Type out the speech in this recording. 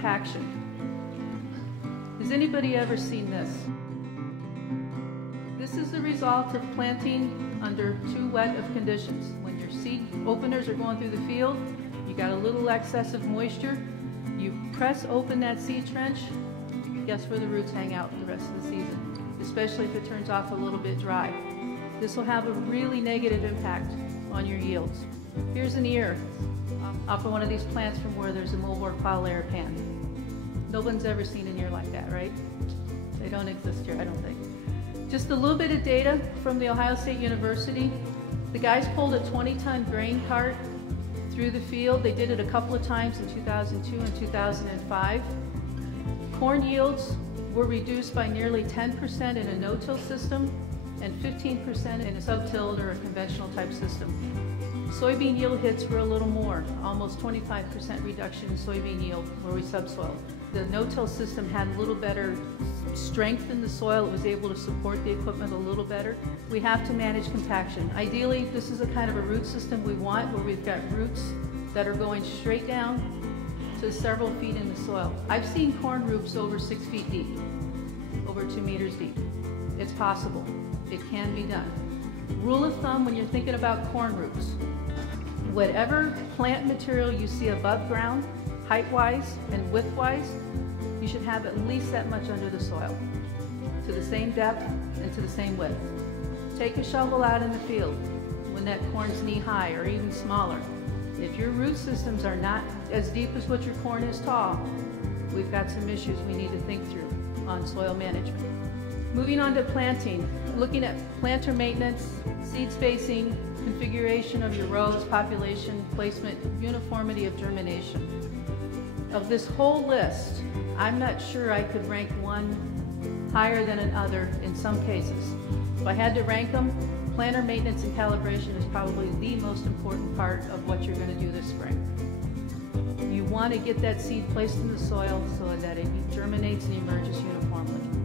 compaction. Has anybody ever seen this? This is the result of planting under too wet of conditions. When your seed openers are going through the field, you got a little excess of moisture, you press open that seed trench, guess where the roots hang out the rest of the season, especially if it turns off a little bit dry. This will have a really negative impact on your yields. Here's an ear off of one of these plants from where there's a moldboard cloudlayer pan. No one's ever seen an ear like that, right? They don't exist here, I don't think. Just a little bit of data from The Ohio State University. The guys pulled a 20-ton grain cart through the field. They did it a couple of times in 2002 and 2005. Corn yields were reduced by nearly 10% in a no-till system and 15% in a sub-tilled or a conventional type system. Soybean yield hits were a little more, almost 25% reduction in soybean yield where we subsoiled. The no-till system had a little better strength in the soil. It was able to support the equipment a little better. We have to manage compaction. Ideally, this is a kind of a root system we want where we've got roots that are going straight down to several feet in the soil. I've seen corn roots over 6 feet deep, over 2 meters deep. It's possible. It can be done. Rule of thumb when you're thinking about corn roots, whatever plant material you see above ground, height-wise and width-wise, you should have at least that much under the soil, to the same depth and to the same width. Take a shovel out in the field when that corn's knee-high or even smaller. If your root systems are not as deep as what your corn is tall, we've got some issues we need to think through on soil management. Moving on to planting, looking at planter maintenance, seed spacing, configuration of your rows, population, placement, uniformity of germination. Of this whole list, I'm not sure I could rank one higher than another in some cases. If I had to rank them, planter maintenance and calibration is probably the most important part of what you're going to do this spring. You want to get that seed placed in the soil so that it germinates and emerges uniformly.